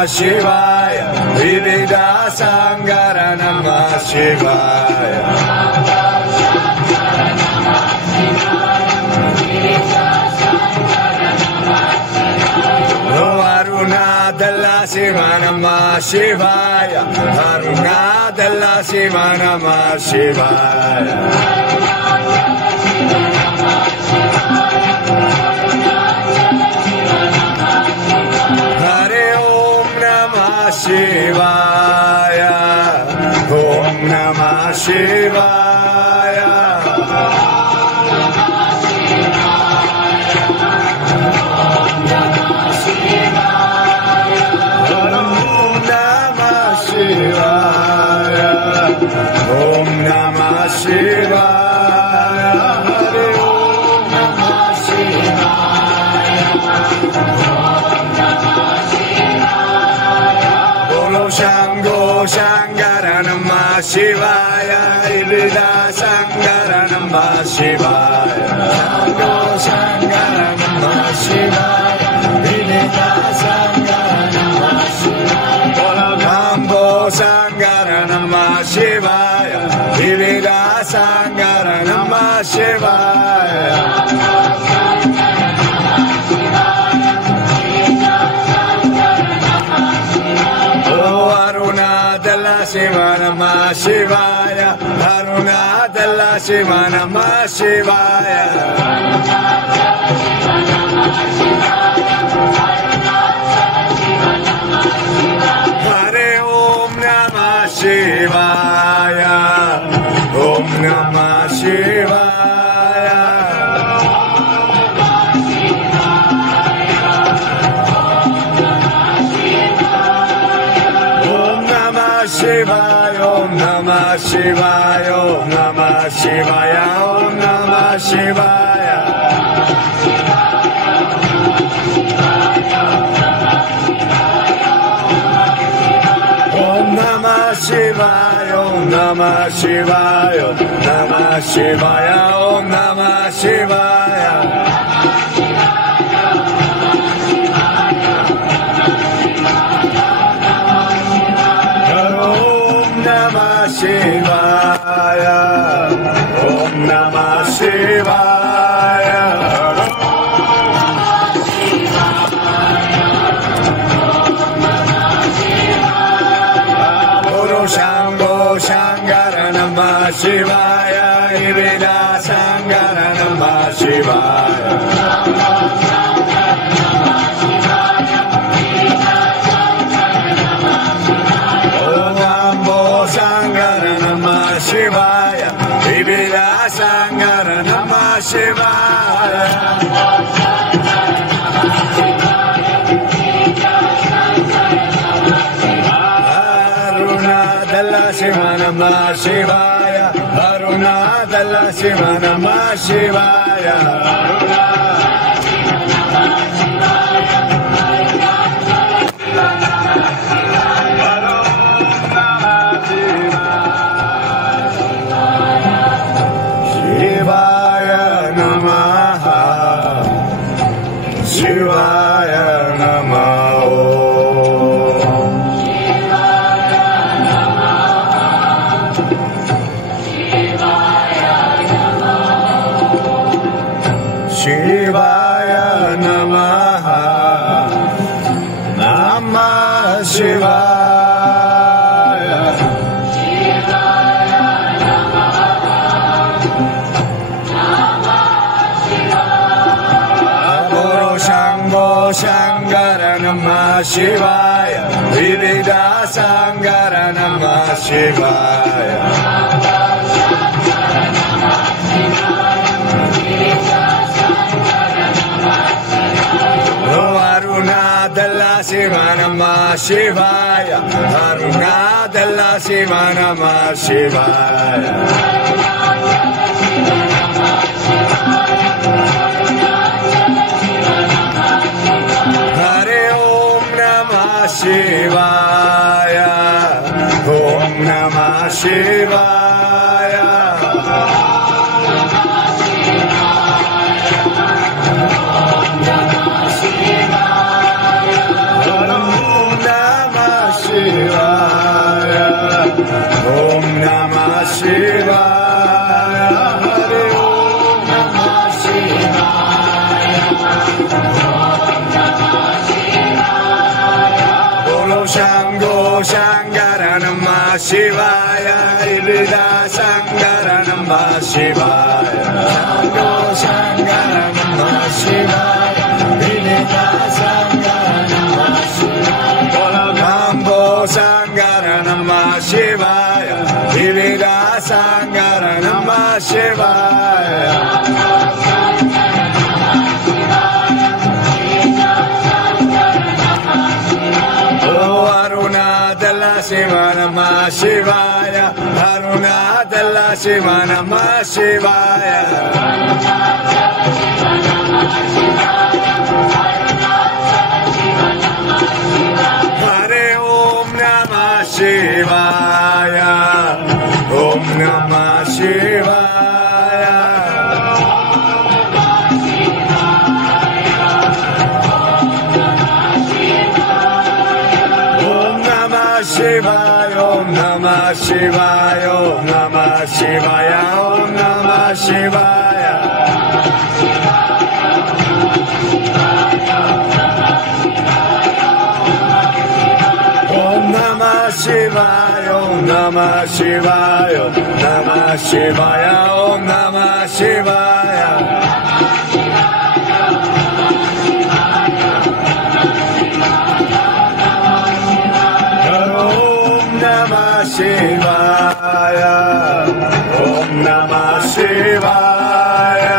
Namah Shivaya, Vivida Sangara Namah Shivaya. Aruna Dalla Shiva Namah Shivaya, Aruna Dalla Shiva Namah Shivaya. Hare Om Namah Shivaya, Om Namah Shivaya. Om Namah Shivaya, Hare Om Namah Shivaya, Om Namah Shivaya. Bolo Shango Shankara Namah Shivaya, Vivida Sangara Namah Shivaya. Shango Shankara Namah Shivaya, Vivida Sangara Namah Shivaya. Bolo Kambo Sangara Namah Shivaya, Vivida Sangara Namah Shivaya. Oh Aruna Dalla Shiva Namah Shivaya, Aruna Dalla Shiva Namah Shivaya. Hare Om Namah Shivaya, Om Namah Shivaya. Om Namah Shivaya, Om Namah Shivaya, Om Namah Shivaya, Om Namah Shivaya. Om Namah Shivaya, Om Namah Shivaya, Om Namah Shivaya, Om Namah Shivaya. Om Namah Shivaya, Om Namah Shivaya. Shango Shankara Namah Shivaya, Vivida Sangara Namah Shivaya. Om Ambo Sangara Namah Shivaya, Vivida Sangara Namah Shivaya. Shiva Namah Shivaya, Aruna Dalla Shiva Namah Shivaya. Shivaya Namaha, Shivaya Namaha. Shivaya Namaha, Namah Shivaya. Shivaya Namaha, Namah Shivaya. Guru Shambho Shankara Namah Shivaya, Vivida Sangara Namah Shivaya. Aruna Dalla Shiva Namah Shivaya, Aruna Dalla Shiva Namah Shivaya. Hare Om Namah Shivaya, Om Namah Shivaya. Om Namah Om Namah Shivaya. Hare Om Namah Shivaya. Bolo Shango Shankara Namah Shivaya. Ivida Shankara Namah Shivaya. Shango Shankara Namah Shivaya. Ivida Shankara Namah Shivaya. Bolo Kambo Shankara Namah Shivaya. Ivida Shankara Namah Shivaya. Shiva Namah Shivaya, Arunachala Shiva Namah Shivaya. Hare Om Namah Shivaya, Om Namah Shivaya. Shivaya, Om Namah Shivaya, Om Namah Shivaya, Om Namah Shivaya. Om Namah Shivaya, Om Namah Shivaya, Om Namah Shivaya, Om Namah Shivaya. Shivaya, Om Namah Shivaya.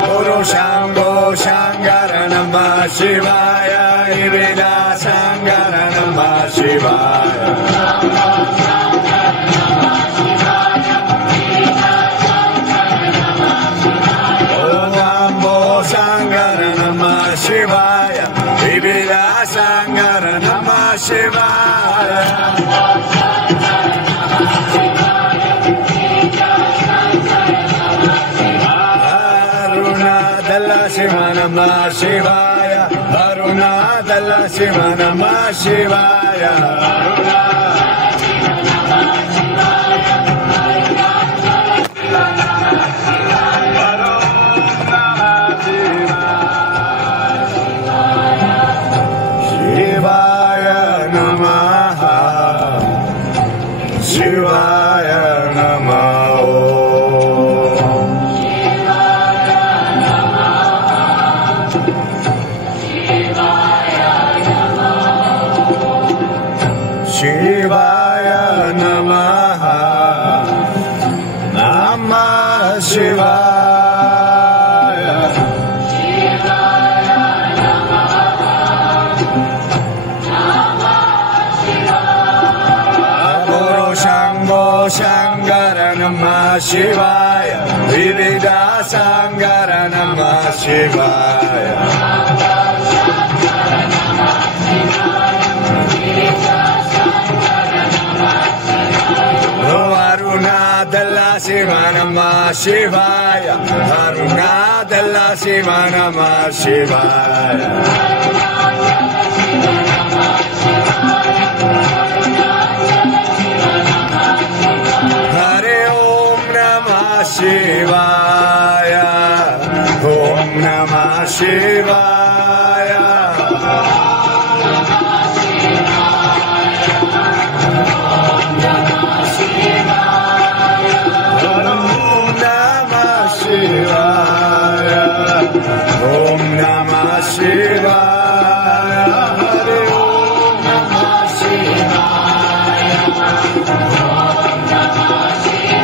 Guru Shango Shankara Namah Shivaya. Ivida Shankara Namah Shivaya. Shivaya, Ivida Shankara Namah Shivaya. Arunachala Shiva Namah Shivaya, Arunachala Shiva Namah Shivaya. Shivaya Namah. Shivaya Namah. Namah Shivaya. Shankara Namah Shivaya, Ivida Shankara Namah Shivaya. Arunachala Shiva Namah Shivaya, Arunachala Shiva Namah Shivaya. Shivaya, Om Namah Shivaya. Om Namah Shivaya, Om Namah Shivaya. Hare Om Namah Shivaya.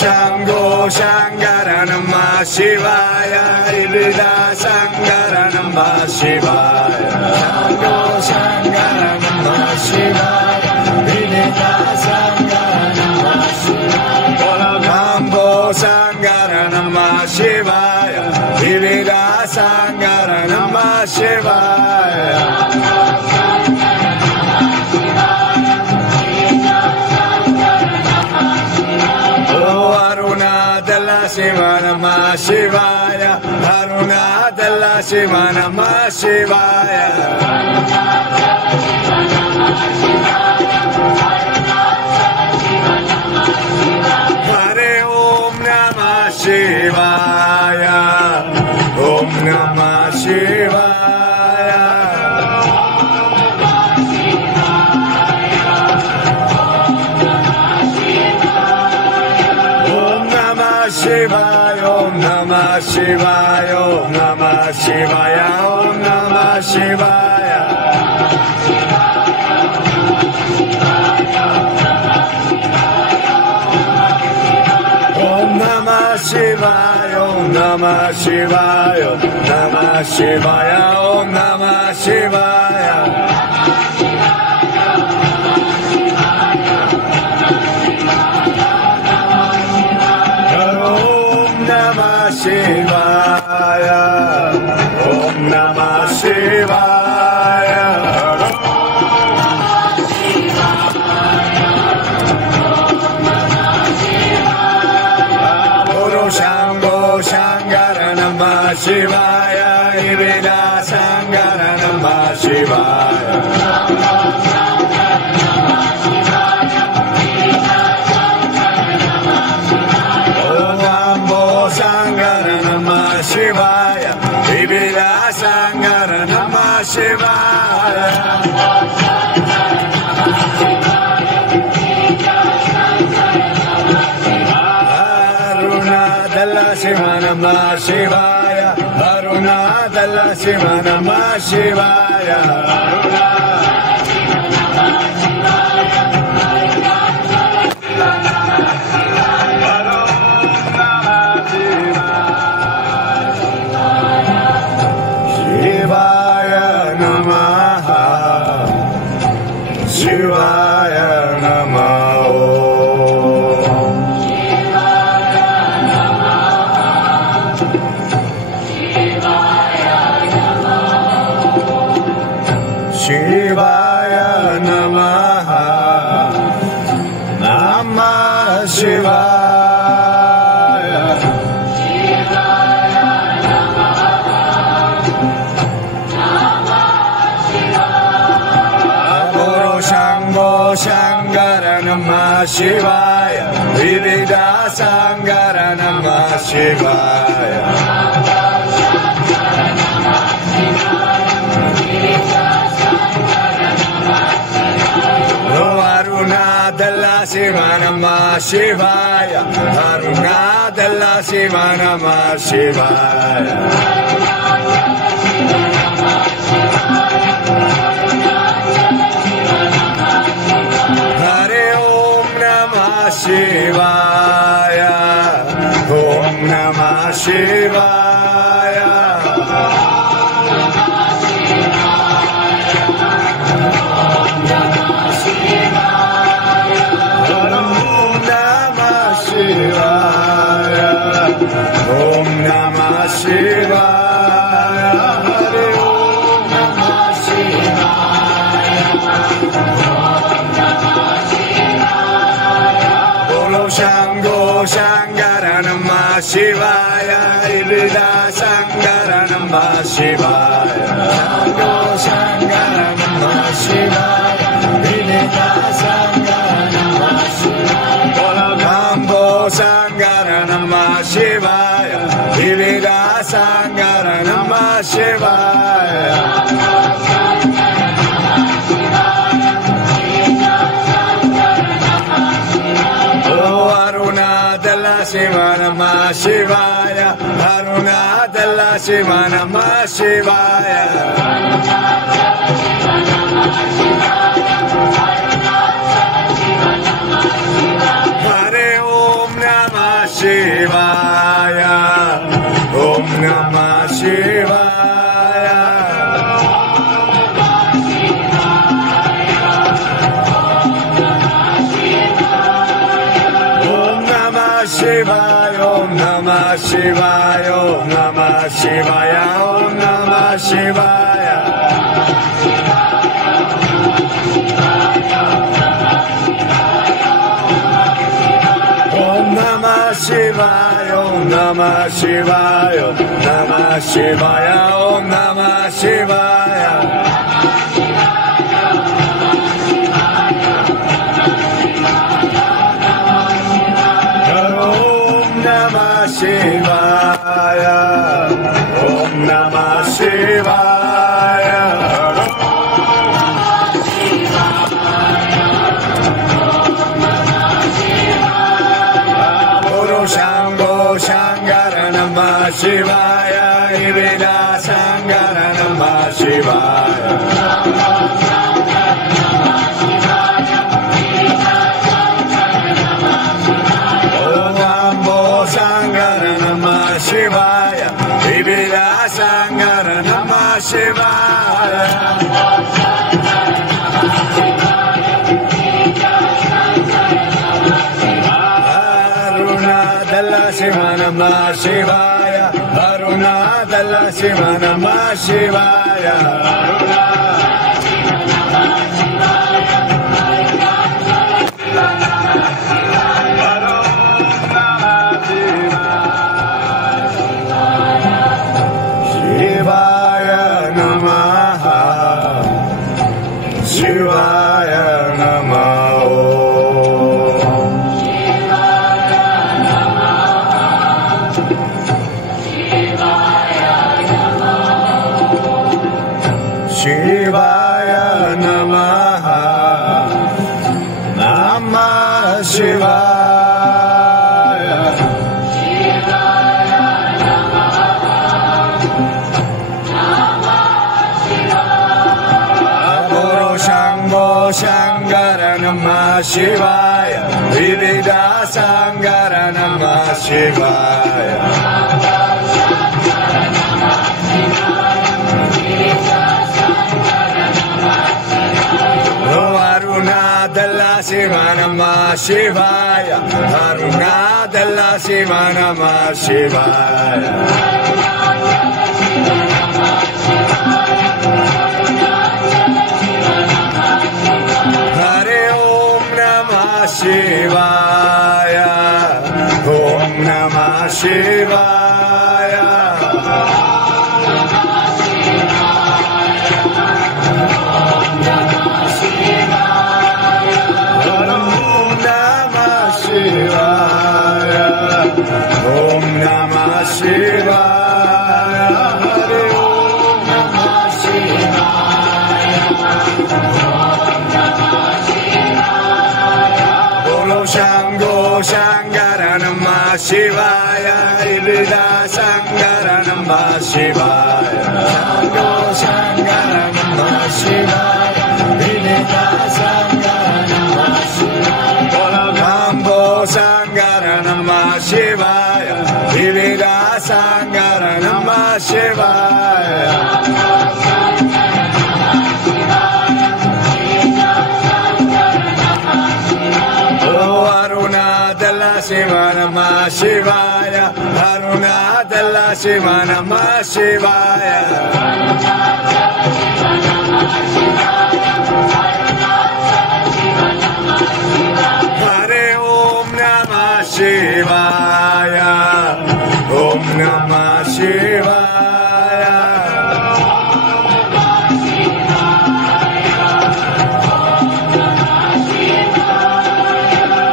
Shango Shankara Namah Shivaya, Ivida Shankara Namah Shivaya. Shango Shankara Namah Shivaya, Ivida Shankara Namah Shivaya. Kambo Shankara Namah Shivaya, Ivida Shankara Namah Shivaya. Arunachala Shiva Namah Shivaya, Arunachala della Shiva Namah Shivaya. Hare Om Namah Shivaya. Om Namah Shivaya. Om Namah Shivaya. Om Namah Shivaya. Om Namah Shivaya. Om Namah Shivaya. Om Namah Shivaya. Om Namah Shivaya. Om Namah Shivaya. Om Namah Shivaya. Om Namah Shivaya. Om Namah Shivaya. Guru Shambho Shankara Namah Shivaya. Ivida Shankara Namah Shivaya. Shankara Namah Shivaya. Ivida Shankara Namah Shivaya. Aruna Dalla Shiva Namah Shivaya. Aruna Dalla Shiva Namah Shivaya. Shivaya Namah. Shivaya Namah. Namah Shivaya. Guru Shambho Shankara Namah Shivaya. Vivida Shankara Namah Shivaya. Aruna Dalla Shiva Namah Shivaya. Aruna Dalla Shiva Namah Shivaya. Hare Om Namah Shivaya. Om Namah Shivaya. Om Namah Shivaya. Hare Om Namah Shivaya. Bolo Shambho Shankara Namah Shivaya. Ivida Shankara Namah Shivaya. Shambho Shankara Namah Shivaya. Ivida Shankara Namah Shivaya. Bolo Shambho Shankara Namah Shivaya. Ivida Shankara Namah Shivaya. Aruna Dalla Shiva Namah Shivaya. Aruna Dalla Shiva Namah Shivaya. Hare Om Namah Shivaya. Om Namah Shivaya. Om Namah Shivaya. Om Namah Shivaya. Om Namah Shivaya. Om Namah Shivaya. Om Namah Shivaya. Om Namah Shivaya, Namah Shivaya, Om Namah Shivaya. Om Namah Shivaya, Om Namah Shivaya. Shankara Namah Shivaya, Ivida Shankara Namah Shivaya. Om Ambo Shankara Namah Shivaya, Ivida Shankara Namah Shivaya. Shiva Namah Shivaya, Arunadala Shiva Namah Shivaya. Shivaya Namaha, Shivaya Namaha. Shivaya Namaha, Namah Shivaya. Shivaya Namaha, Namah Shivaya. Guru Shambho Shankara Namah Shivaya, Vivida Shankara Namah Shivaya. Arunadala Shiva Namah Shivaya, Arunadala Shiva Namah Shivaya. Hare Om Namah Shivaya, Om Namah Shivaya. Om Namah Shivaya, Hare Om Namah Shivaya. Bolo Shambho Shankara Namah Shivaya, Ivida Shankara Namah Shivaya. Shambho Shankara Namah Shivaya, Ivida Shankara Namah Shivaya. Shambho Shankara Namah Shivaya, Vivida Shankara Namah Shivaya. Oh Arunadala Shiva Namah Shivaya, Arunadala Shiva Namah Shivaya. Hare Om Namah Shivaya, Om Namah Shivaya.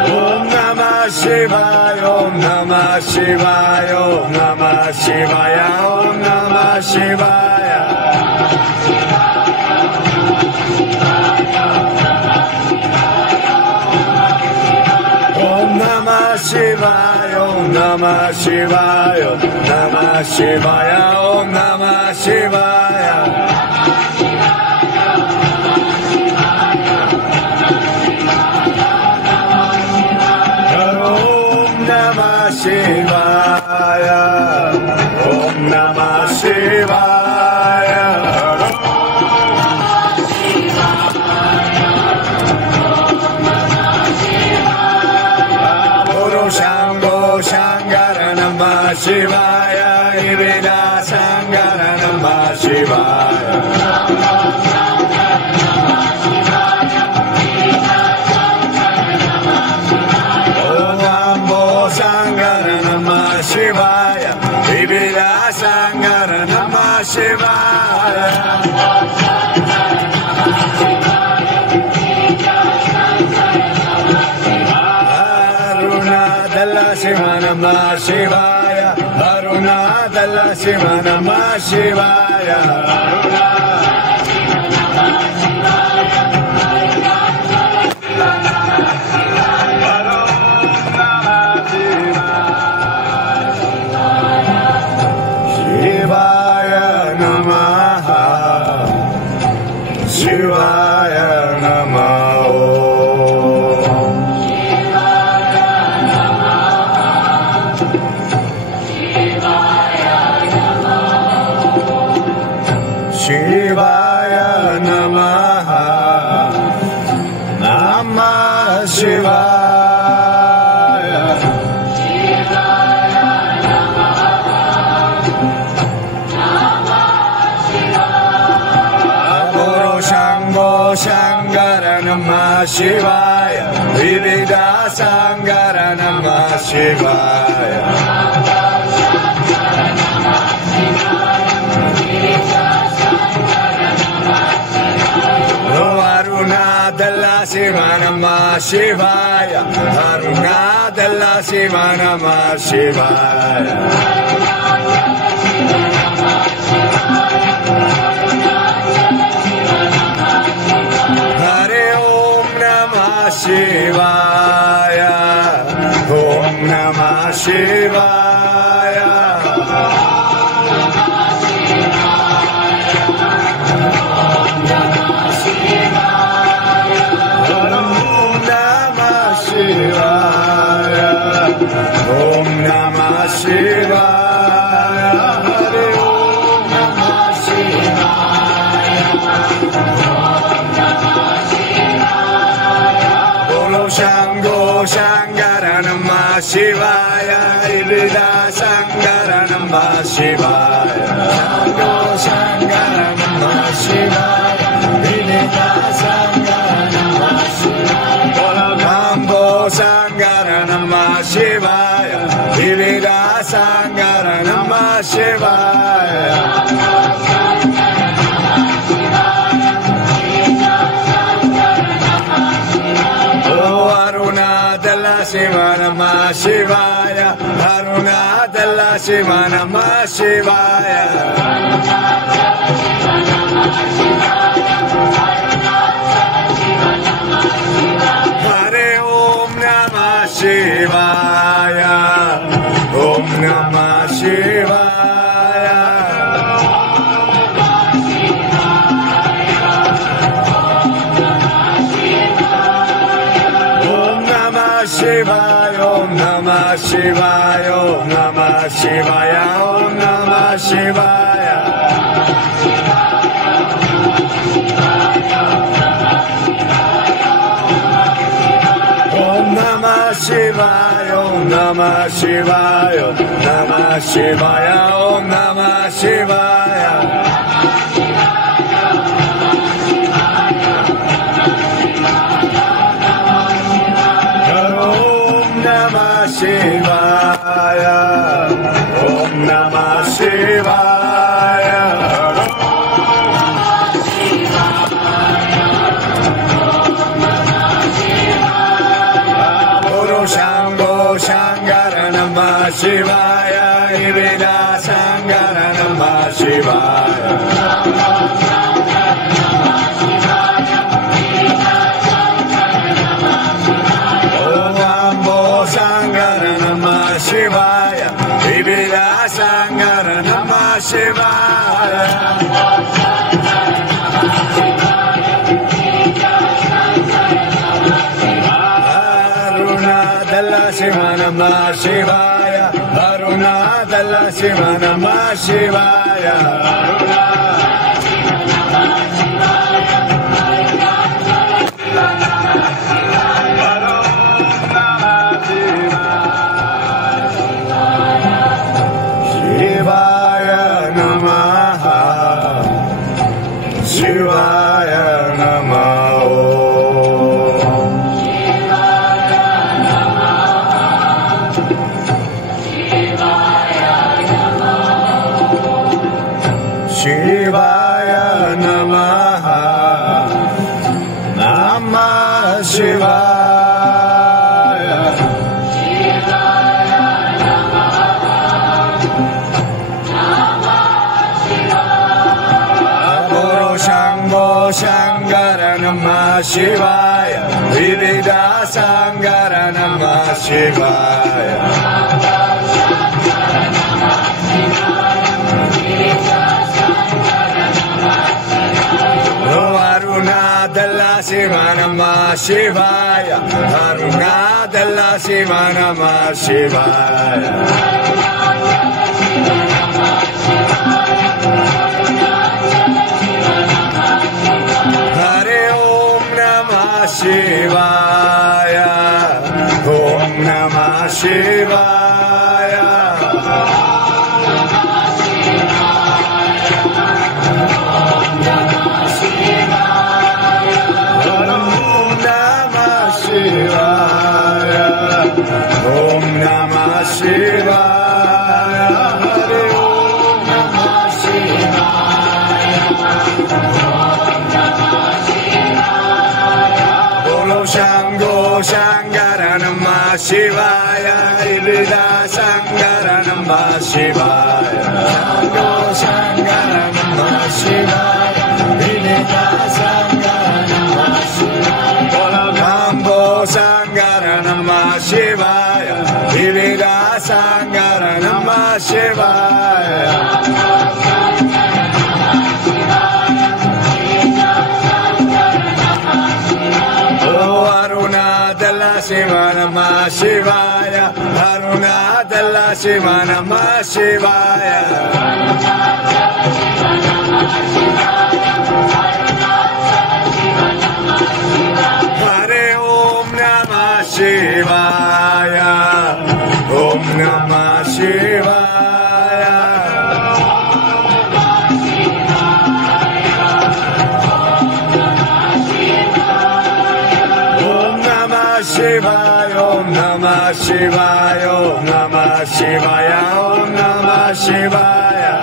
Om Namah Shivaya, Om Namah Shivaya, Om Namah Shivaya, Om Namah Shivaya. Om Namah Shivaya, Om Namah Shivaya, Om Namah Shivaya, Om Namah Shivaya. Om Namah Shivaya, Om Namah Shivaya. Shambho Shankara Namah Shivaya, Ivida Shankara Namah Shivaya. Om Ambo Shankara Namah Shivaya. Shivaya. Arunadala Shiva Namah Shivaya. Arunadala Shiva Namah Shivaya. Shivaya Namaha. Shivaya Namaha. Namah Shivaya. Shankara Namah Shivaya. Vivida Sankara Namah Shivaya. Arunadala Shiva Namah Shivaya. Arunadala Shiva Namah Shivaya. Shivaya, Om Namah Shivaya. Om Namah Shivaya. Hare Om Namah Shivaya. Shango Shankara Namah Shivaya. Vivida Sankara Namah Shivaya. Shango Shankara Namah Shivaya. Vivida Sankara Namah Shivaya. Mambo Sankara Namah Shivaya. Vivida Sankara Namah Shivaya. Arunadala Shiva Namah Shivaya. Arunadala Shiva Namah Shivaya. Hare Om Namah Shivaya. Om Namah Shivaya. Shivaya, Om Namah Shivaya, Om Namah Shivaya, Om Namah Shivaya. Om Namah Shivaya, Om Namah Shivaya, Om Namah Shivaya, Om Namah Shivaya. Shivaya, Om Namah Shivaya. Guru Shango Shankara Namah Shivaya. Vivida Sankara Namah Shivaya. Shivaya, Vivida Sankara Namah Shivaya. Arunadala Shiva Namah Shivaya. Arunadala Shiva Namah Shivaya. Shivaya Namaha. Shivaya Namaha Namah Shivaya Shivaya Namaha Namah Shivaya Guru Shambho Shankara Namah Shivaya Vivida Sankara Namah Shivaya Arunadala Shiva Namah Shivaya Arunadala Shiva Namah Shivaya Hare Om Namah Shivaya Om Namah Shivaya Om Namah Shivaya Hare Om Namah Shivaya Om Namah Shivaya Bolo Shambho Shankara Namah Shivaya Vivida Sankara Namah Shivaya Shambho Shankara Namah Shivaya Vivida Sankara Namah Shivaya Bolo Shambho Shankara Namah Shivaya Vivida Sankara Namah Shivaya Oh Arunadala Shiva Namah Shivaya Arunadala Shiva Namah Shivaya Hare Om Namah Shivaya Om Namah Shivaya Om Namah Shivaya Om Namah Shivaya Om Namah Shivaya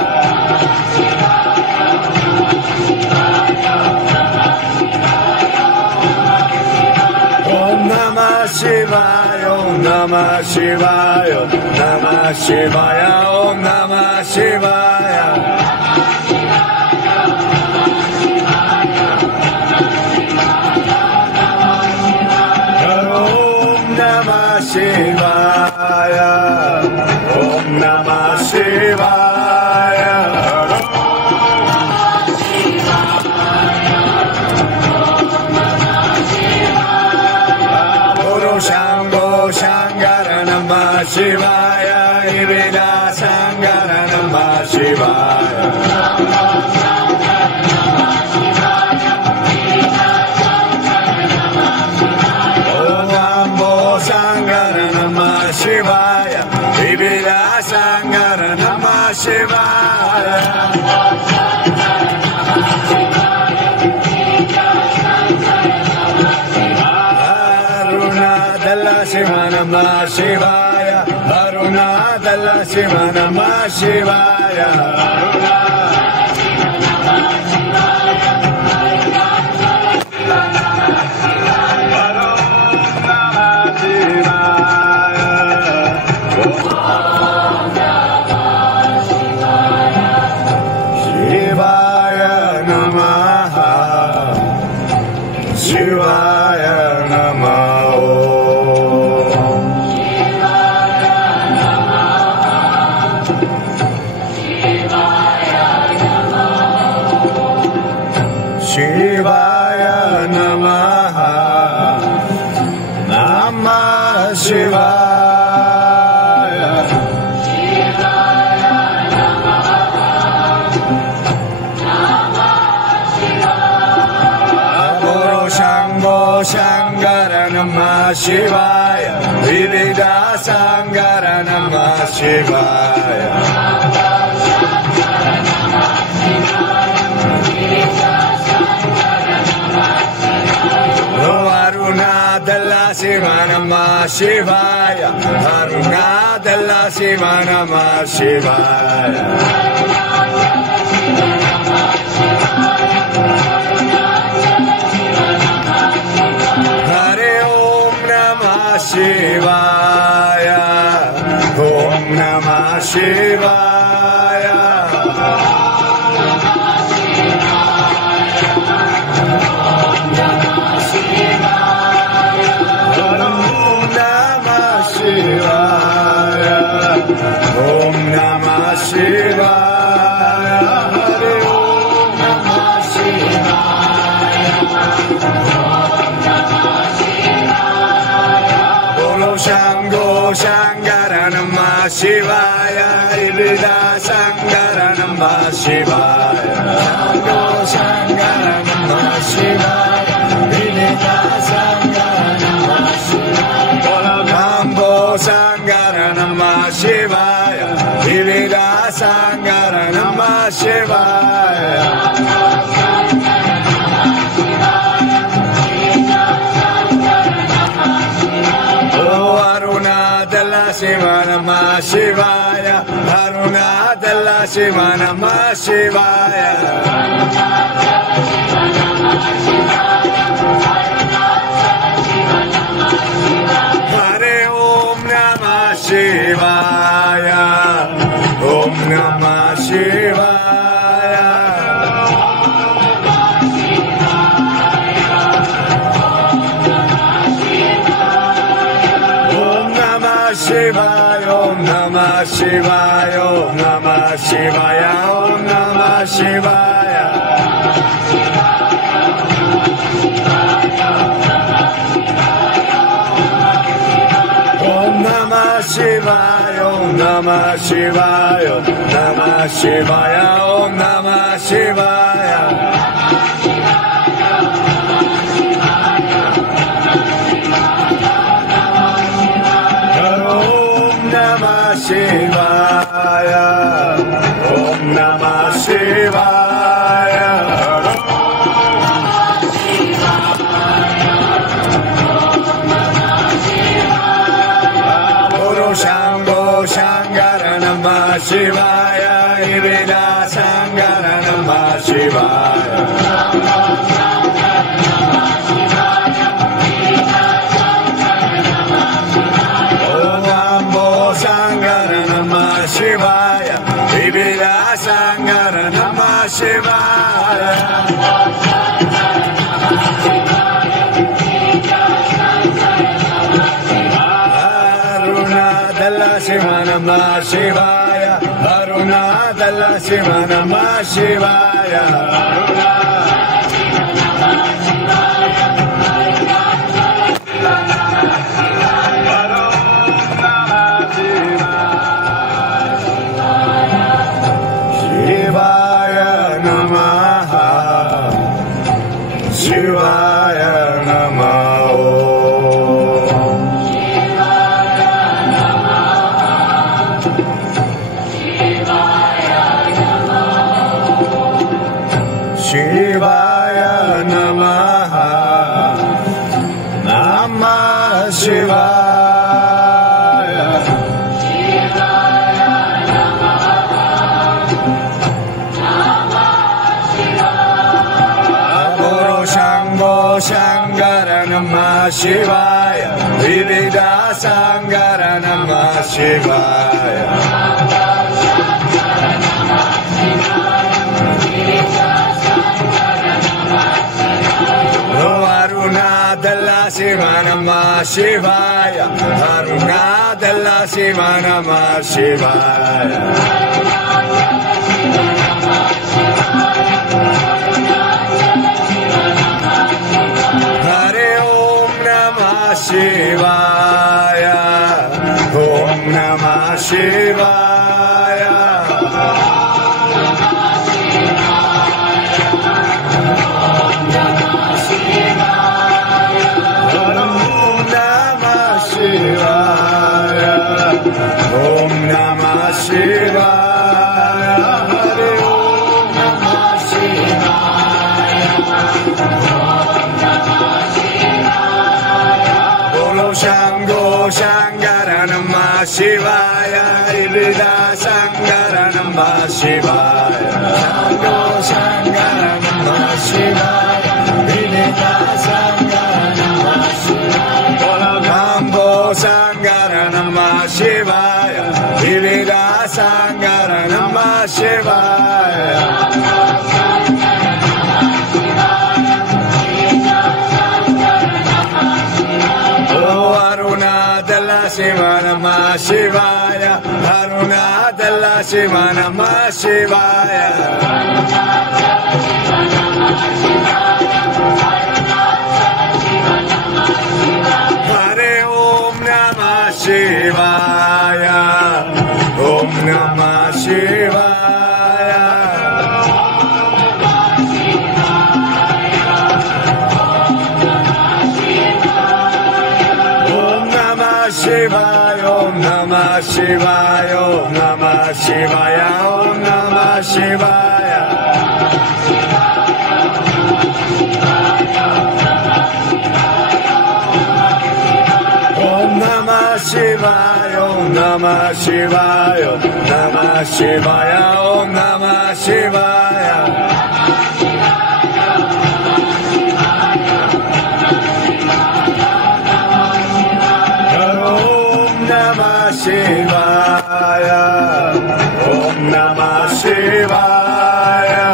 Om Namah Shivaya Om Namah Shivaya Om Namah Shivaya Om Namah Shivaya Om Namah Shivaya Om Namah Shivaya Om Namah Shivaya Guru Shambho Shankara Namah Shivaya Vivida Sankara Namah Shivaya Sankara Namah Shivaya Vivida Sankara Namah Shivaya Arunadala Shiva Namah Shivaya Arunadala Shiva Namah Shivaya Shivaya Namaha Shivaya Namaha Shivaya Namaha Namah Shivaya Guru Shambho Shankara Namah Shivaya Vivida Sankara Namah Shivaya Arunadala Shiva Namah Shivaya Arunadala Shiva Namah Shivaya Shivaya. Om Namah Shivaya, Hare Om Namah Shivaya, Bolo Shango Shankara Namah Shivaya, Ivida Shankara Namah Shivaya, Shango Shankara Namah Shivaya, Ivida Shankara Namah Shivaya, Bolo Kambo Shankara Namah Shivaya, Vivida Shankara Namah Shivaya. Oh Aruna Dalla Shiva Namah Shivaya, Aruna Dalla Shiva Namah Shivaya. Hare Om Namah Shivaya, Om Namah Shivaya. Om Namah Shivaya, Om Namah Shivaya, Om Namah Shivaya, Om Namah Shivaya. Om Namah Shivaya, Om Namah Shivaya, Om Namah Shivaya, Om Namah Shivaya. Om Namah Shivaya, Om Namah Shivaya. Shango Shankara Namah Shivaya, Ivida Shankara Namah Shivaya. Om Ambo Shankara Namah Shivaya, Ivida Shankara Namah Shivaya. Shiva Namah Shivaya, Aruna Dalla Shiva Namah Shivaya. Shivaya Namaha, Shivaya Namaha. Shivaya Namaha, Namah Shivaya. Shivaya Namaha, Namah Shivaya. Guru Shango Shankara Namah Shivaya, Vivida Shankara Namah Shivaya. Aruna Dalla Shiva Namah Shivaya, Aruna Dalla Shiva Namah Shivaya. Hare Om Namah Shivaya, Om Namah Shivaya. Om Namah Shivaya, Hare Om Namah Shivaya, Om Namah Shivaya. Bolo Shango Shankara Namah Shivaya, Shivaya. Hare Om Namah Shivaya. Om Namah Shivaya. Om Namah Shivaya. Om Namah Shivaya. Om Namah Shivaya. Om Namah Shivaya. Om Namah Shivaya, Om Namah Shivaya, Om Namah Shivaya, Om Namah Shivaya. Om Namah Shivaya, Om Namah Shivaya.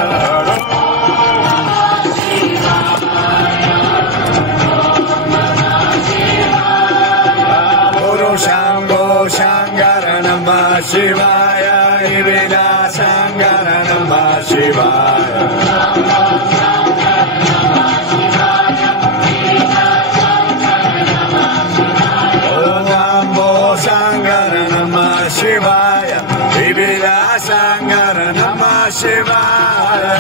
Shambho Shankara Namah Shivaya, Ivida Shankara Namah Shivaya. Om Ambo Shankara Namah Shivaya, Ivida Shankara Namah Shivaya.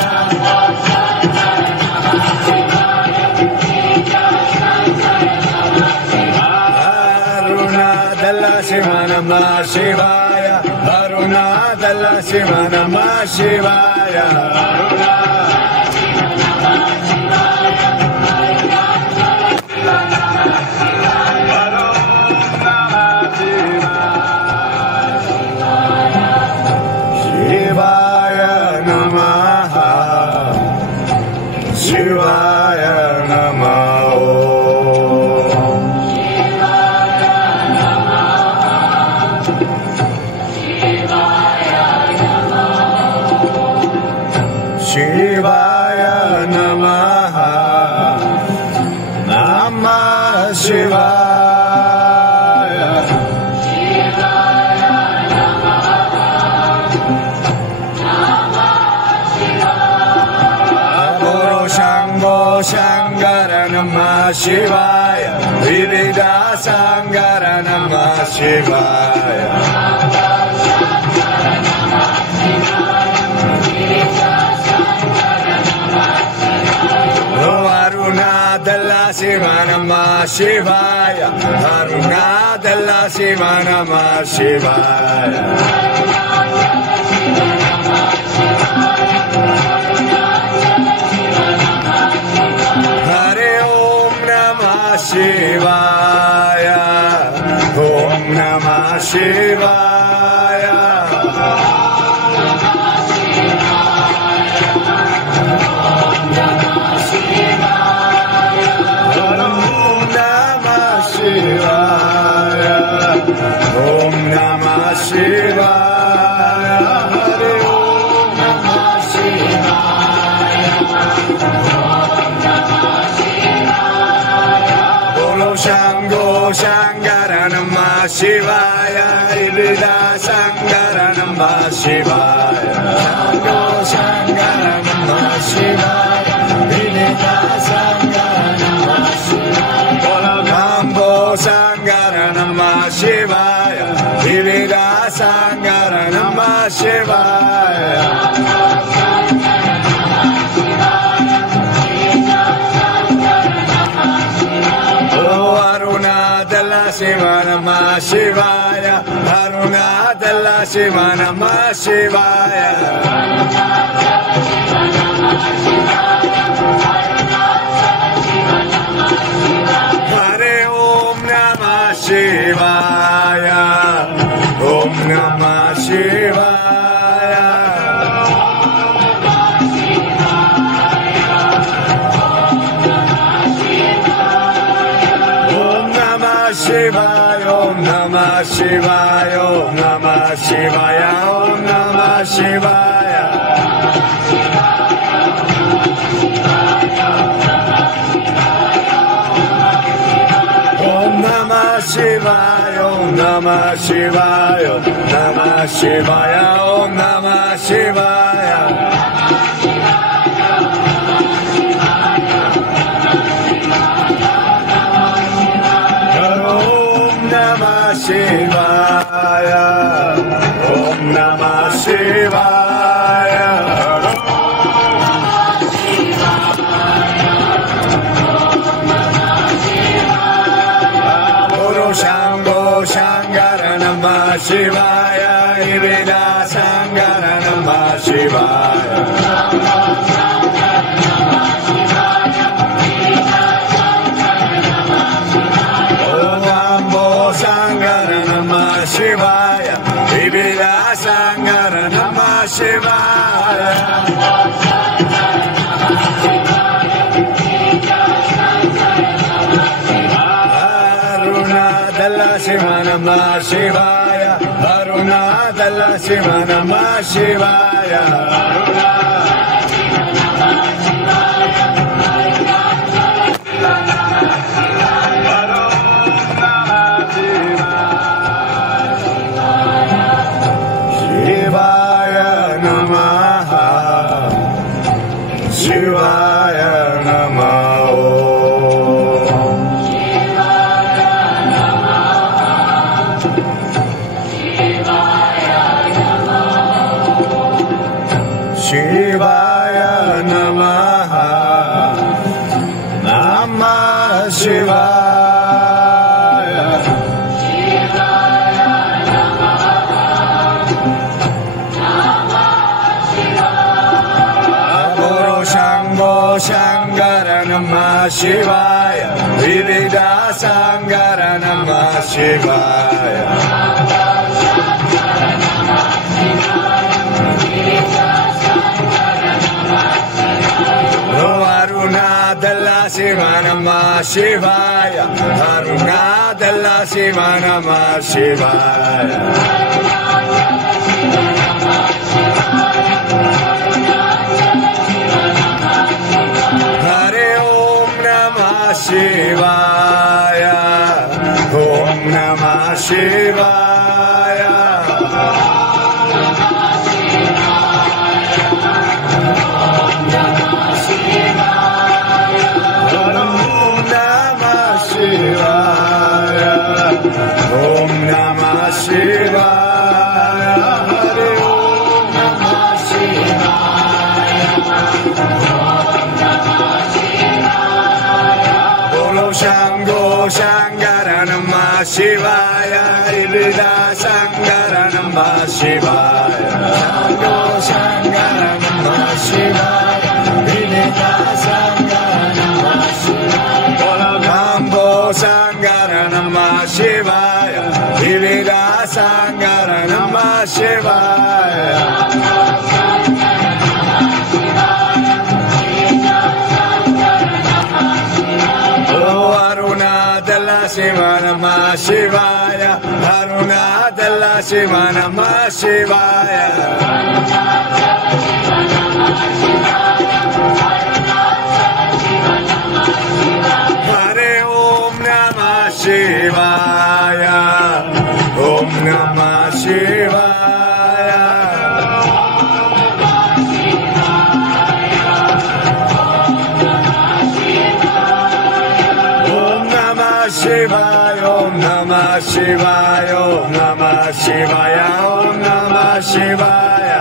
Shiva Namah Shivaya, Arunachala Shiva Namah Shivaya. Shivaya Namaha, Shivaya Namaha. Shivaya Namaha, Namah Shivaya. Shivaya Namaha, Namah Shivaya. Guru Shambho Shankara Namah Shivaya, Vivida Shankara Namah Shivaya. Arunachala Shiva Namah Shivaya, Arunachala Shiva Namah Shivaya. Hare Om Namah Shivaya, Om Namah Shivaya. Om Namah Shivaya, Hare Om Namah Shivaya. Om Namah Shivaya. Bolo Shambho Shankara Namah Shivaya, Ivida Shankara Namah Shivaya. Shambho Shankara Namah Shivaya, Ivida Shankara Namah Shivaya. Shambho Shankara Namah Shivaya, Ivida Shankara Namah Shivaya. Oh Arunachala Shiva Namah Shivaya, Arunachala Shiva Namah Shivaya. Hare Om Namah Shivaya, Om Namah Shivaya. Om Namah Shivaya, Om Namah Shivaya, Om Namah Shivaya, Om Namah Shivaya. Om Namah Shivaya, Om Namah Namah Shivaya, Namah Shivaya, Om Namah Shivaya. Shivaya, Om Namah Shivaya. Guru Shango Shankara Namah Shivaya, Ivida Sankara Namah Shivaya. Shivaya, Vivida Sankara Namah Shivaya. Aruna Dalla Shiva Namah Shivaya, Aruna Dalla Shiva Namah Shivaya. Shivaya Namah. Shivaya Namah. Namah Shivaya. Shankara Namah Shivaya, Vivida Sankara Namah Shivaya. Aruna Dalla Shiva Namah Shivaya, Aruna Dalla Shiva Namah Shivaya. Shivaya, Om Namah Shivaya. Om Namah Shivaya, Hare Om Namah Shivaya. Bolo Shango Shankara Namah Shivaya, Ivida Sankara Namah Shivaya. Shango Shankara Namah Shivaya, Ivida Sankara Namah Shivaya. Bolo Kambo Shankara Namah Shivaya, Ivida Sankara Namah Shivaya. Shiva Namah Shivaya, Aruna Dalla Shiva Namah Shivaya. Hare Om Namah Shivaya, Om Namah Shivaya. Shivaya, Om Namah Shivaya, Om Namah Shivaya, Om Namah Shivaya.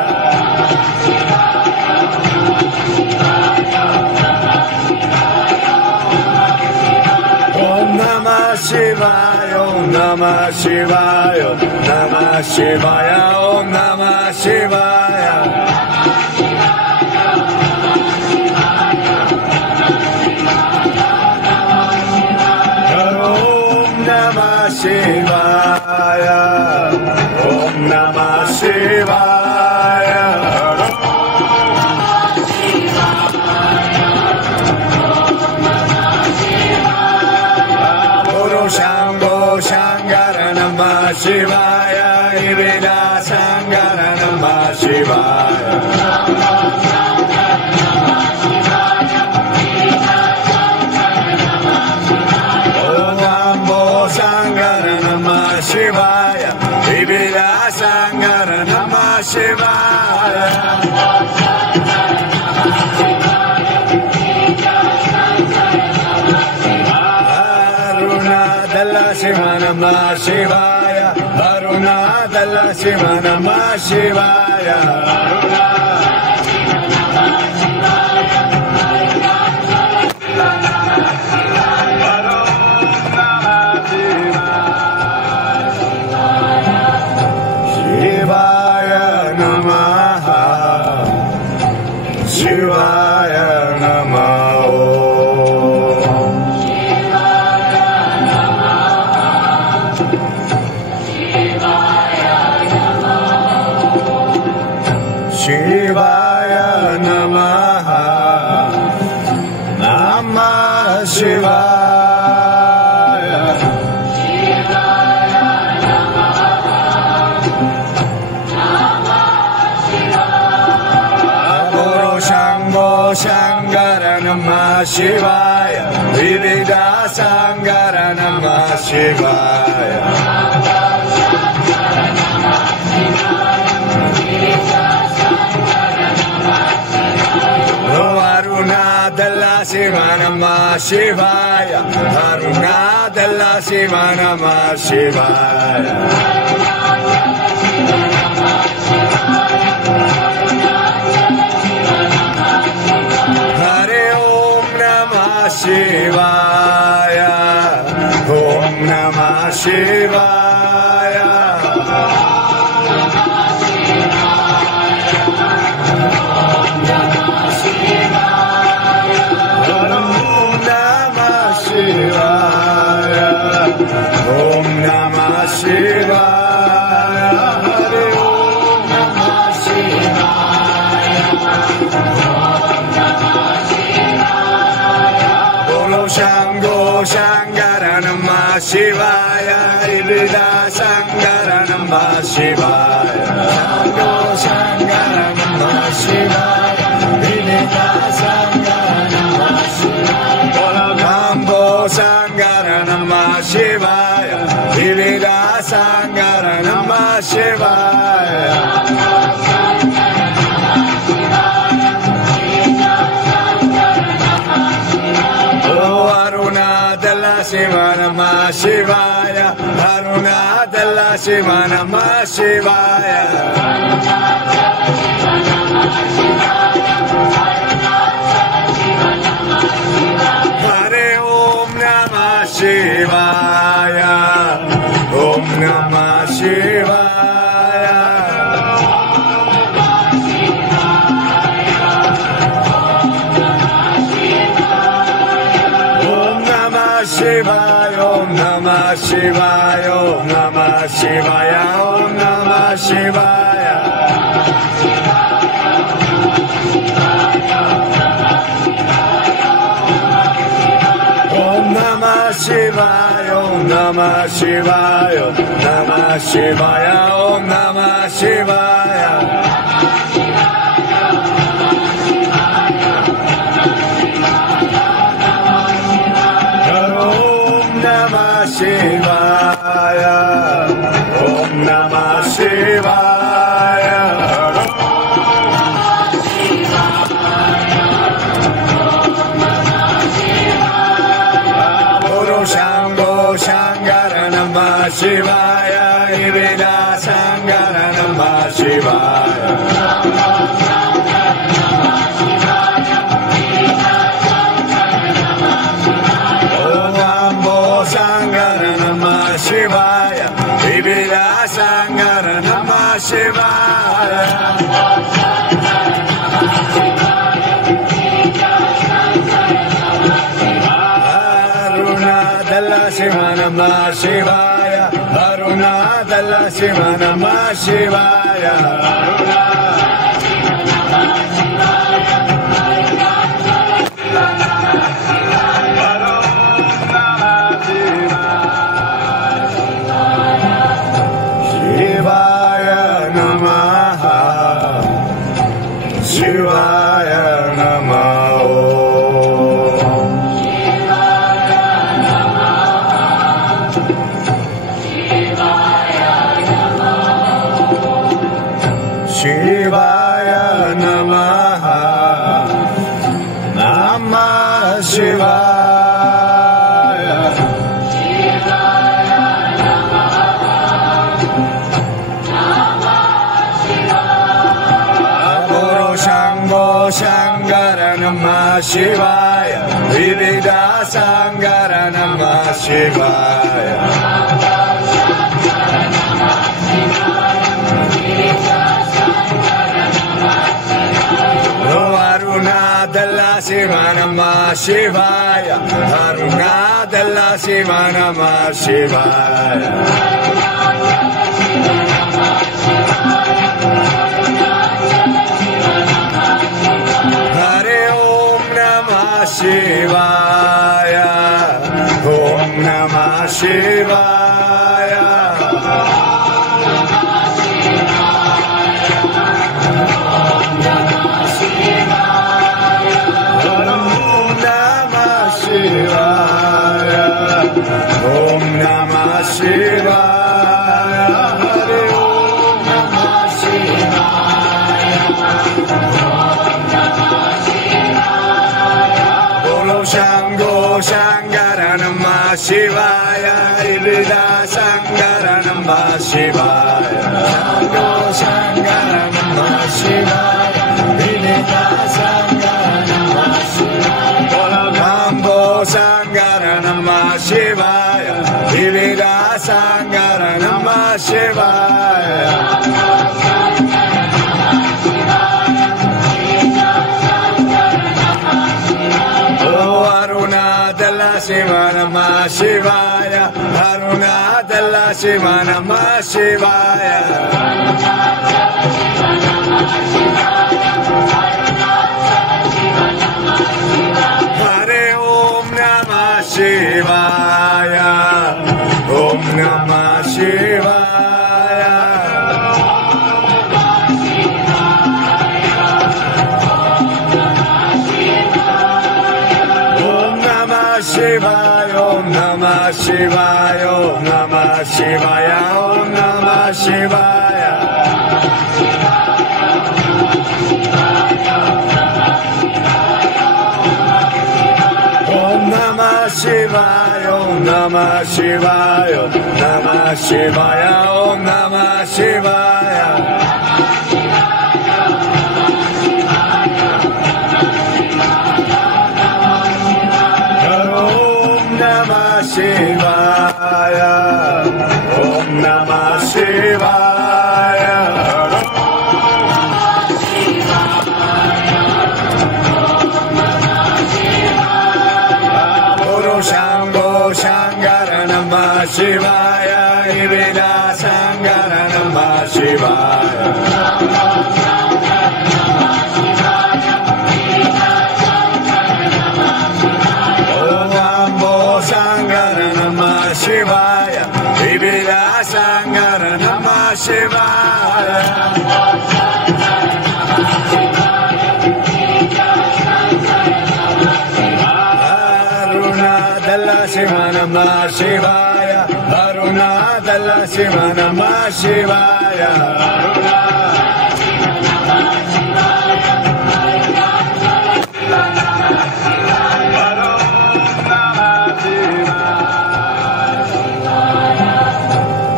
Om Namah Shivaya, Om Namah Shivaya, Om Namah Shivaya, Om Namah Shivaya. Shivaya, Om Namah Shivaya. Guru Shango Shankara Namah Shivaya, Ivida Sankara Namah Shivaya. Shivaya, Shiva Namah Shivaya. Shivaya Namaha. Shivaya Namaha. Shivaya Namaha. Namah Shivaya. Guru Shambho Shankara Namah Shivaya. Vividha Sankara Namah Shivaya. Arunadala Shiva Namah Shivaya. Arunadala Shiva Namah Shivaya. Hare Om Namah Shivaya. Om Namah Shivaya. Om Namah Shivaya. Hare Om Namah Shivaya. Bolo Shambho Shankara Namah Shivaya. Vividha Sankara Namah Shivaya. Shambho Shankara Namah Shivaya. Vividha Sankara Namah Shivaya. Bolo Shambho Shankara Namah Shivaya. Vividha Sankara Namah Shivaya. Oh Arunadala Shiva Namah Shivaya. Arunadala Shiva Namah Shivaya. Hare Om Namah Shivaya. Om Namah Shivaya. Om Namah Shivaya. Om Namah Shivaya. Om Namah Shivaya. Om Namah Shivaya. Om Namah Shivaya. Om Namah Shivaya. Om Namah Shivaya. Om Namah Shivaya. Om Namah Shivaya. Om Namah Shivaya. Guru Shambho Shankara Namah Shivaya. Vividha Sankara Namah Shivaya. Sankara Namah Shivaya. Vividha Sankara Namah Shivaya. Arunadala Shiva Namah Shivaya. Arunadala Shiva Namah Shivaya. Shivaya Namaha. Shivaya Namaha. Shivaya Namaha. Namah Shivaya. Shivaya Namaha. Namah Shivaya, Vivida Sangara Namah Shivaya. Aruna Dalla Shiva Namah Shivaya, Aruna Dalla Shiva Namah Shivaya. Hare Om Namah Shivaya, Om Namah Shivaya. Om Namah Shivaya, Hare Om Namah Shivaya. Bolo Shango Shankara Namah Shivaya, Vivida Sangara Namah Shivaya. Shango Shankara Namah Shivaya, Vivida Sangara Namah Shivaya. Bolo Kambo Sangara Namah Shivaya, Vivida Sangara Namah Shivaya. Oh Aruna Dalla Shiva Namah Shivaya, Aruna Dalla Shiva Namah Shivaya. Hare Om Namah Shivaya, Om Namah Shivaya. Om Namah Shivaya, Om Namah Shivaya, Om Namah Shivaya, Om Namah Shivaya. Om Namah Shivaya, Om Namah Shivaya, Om Namah Shivaya, Om Namah Shivaya. Om Namah Shivaya, Om Namah Shivaya. Shango Shankara Namah Shivaya, Vivida Sangara Namah Shivaya. Om Ambo Sangara Namah Shivaya, Vivida Sangara Namah Shivaya. Dalla Shiva Namah Shivaya, Aruna Dalla Shiva Namah Shivaya.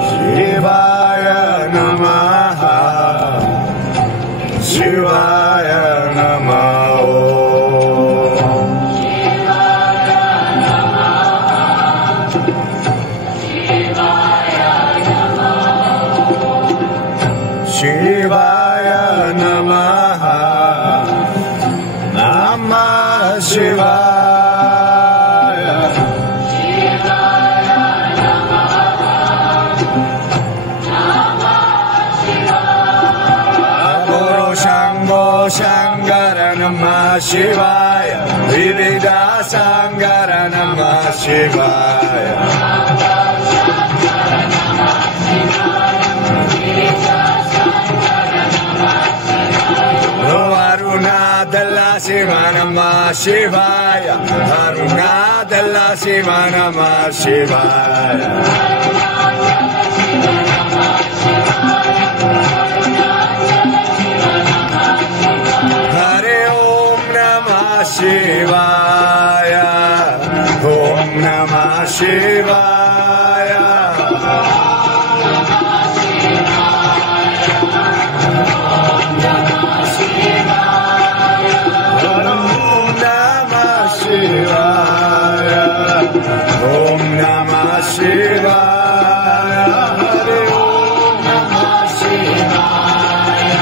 Shivaya Namaha, Shivaya Namaha. Shivaya Namaha, Namah Shivaya. Shivaya Namaha, Namah Shivaya. Guru Shango Shankara Namah Shivaya, Vivida Sangara Namah Shivaya. Aruna Dalla Shiva Namah Shivaya, Aruna Dalla Shiva Namah Shivaya. Hare Om Namah Shivaya, Om Namah Shivaya. Om Shivaya, Hare Om Namah Shivaya,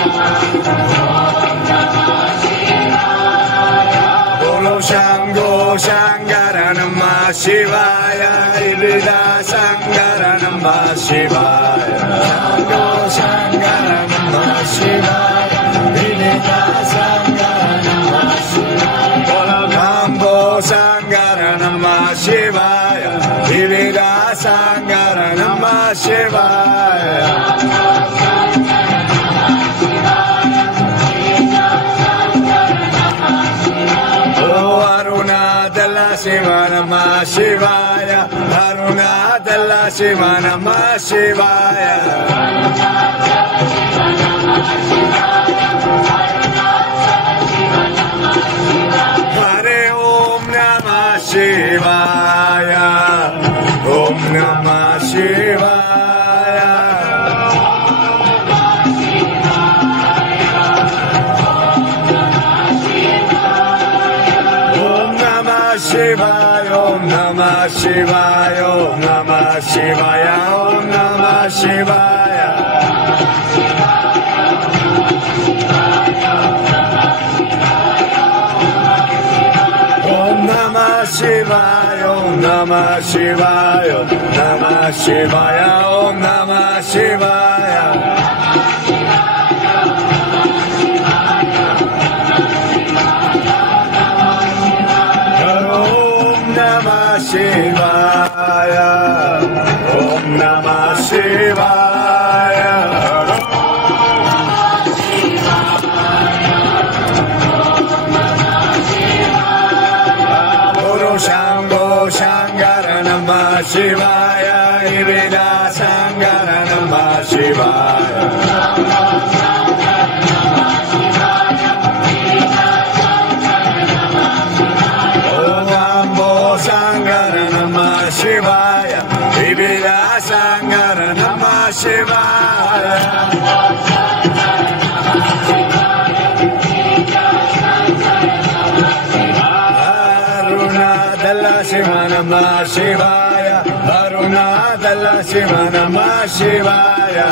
Bolo Shango Shankara Namah Shivaya, Ivida Shankara Namah Shivaya, Shango Shankara Namah Shivaya, Ivida Shankara Namah Shivaya, Bolo Kambo Shankara Namah Shivaya, Ivida Shankara Namah Shivaya. Shiva Namah Shivaya, Arunachala Shiva Namah Shivaya, Hare Om Namah Shivaya, Om Namah Shivaya, Shivaya, Om Namah Shivaya, Om Namah Shivaya, Om Namah Shivaya. Om Namah Shivaya, Om Namah Shivaya, Om Namah Shivaya, Om Namah Shivaya. Shivaya, Om Namah Shivaya, Guru Shango Shankara Namah Shivaya, Ivida Shankara Namah Shivaya, Shankara Namah Shivaya, Ivida Shankara Namah Shivaya, Arunachala Shiva Namah Shivaya, Arunachala Shiva Namah Shivaya.